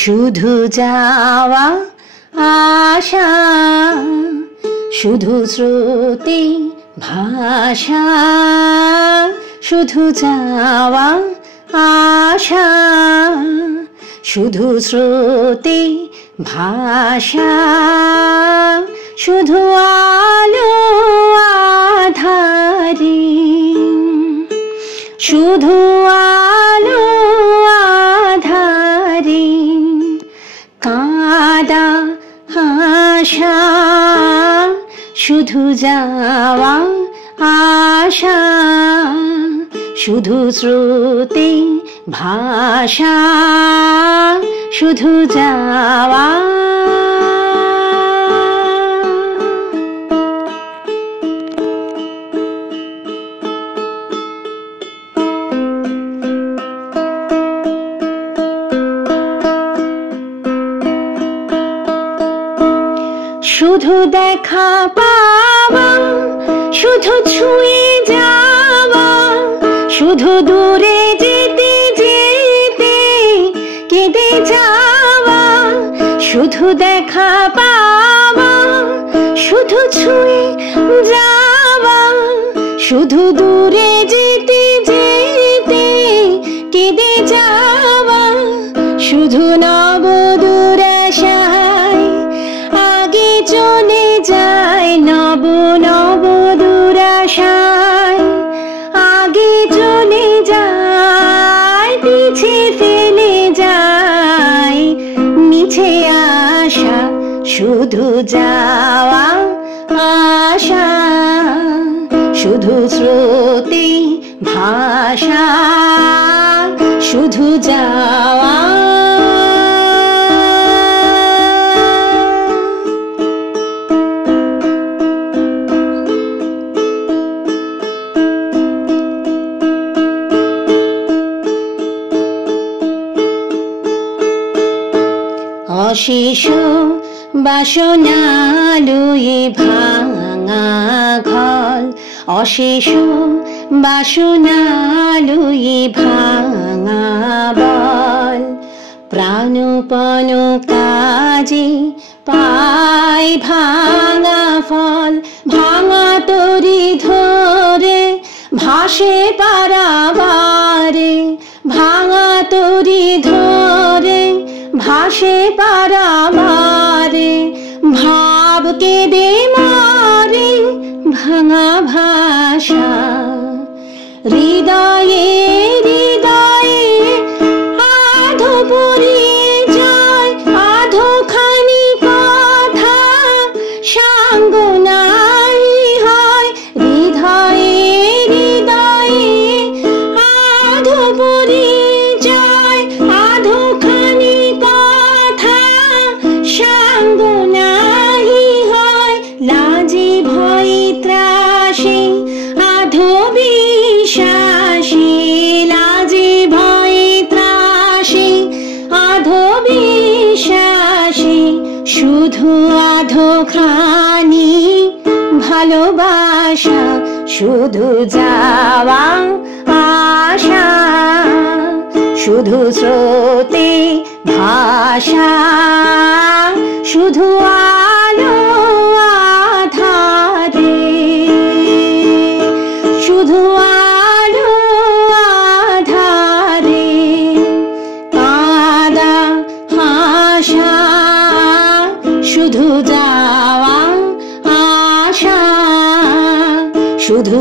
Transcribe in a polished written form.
শুধু যাওয়া আশা, শুধু স্রোতে ভাষা, শুধু যাওয়া আশা, শুধু স্রোতে ভাষা, শুধু আলো আধারে, শুধু আলো আধারে, কাঁদা আশা, শুধু যাওয়া আশা, শুধু স্রোতে ভাষা, শুধু যাওয়া। শুধু দেখা পাওয়া, শুধু ছুঁয়ে যাওয়া, শুধু দূরে যেতে যেতে কেঁদে যাওয়া, শুধু দেখা পাওয়া, শুধু ছুঁয়ে যাওয়া, শুধু দূরে যেতে যেতে কেঁদে যাওয়া, শুধু নবদূর আশায় আগে চলে যায়, নব নব দুরাশায় আগে চলে যায়, পিছে ফেলে যায় মিছে আশা, শুধু যাওয়া আশা, শুধু স্রোতে ভাষা, শুধু যাওয়া। অশেষ বাসনা লয়ে ভাঙা ঘর, অশেষ বাসনা লয়ে ভাঙা বল, প্রাণপণ কাজে পাই ভাঙা ফল, ভাঙা তরি ধরে ভাসে পারাবারে, ভাঙা তরি ধরে ভাসে পারাবারে, ভাব কেঁদে মারে ভাঙা ভাষা, হৃদয়ে হৃদয়ে আধো পরিচয়, আধো খানি কথা সাঙ্গ নাই হয়, হৃদয়ে হৃদয়ে আধো পরিচয়, আধো খানি কথা সাঙ্গ নাই হয়, লাজে ভয়ে ত্রাসে আধো বিশ্বাসে, লাজে ভয়ে ত্রাসে আধো বিশ্বাসে, শুধু আধো খানি ভালোবাসা, শুধু যাওয়া আশা, শুধু স্রোতে ভাষা, শুধু আলো আধারে, শুধু আলো আধারে, কাঁদা আশা, শুধু যাওয়া আশা, শুধু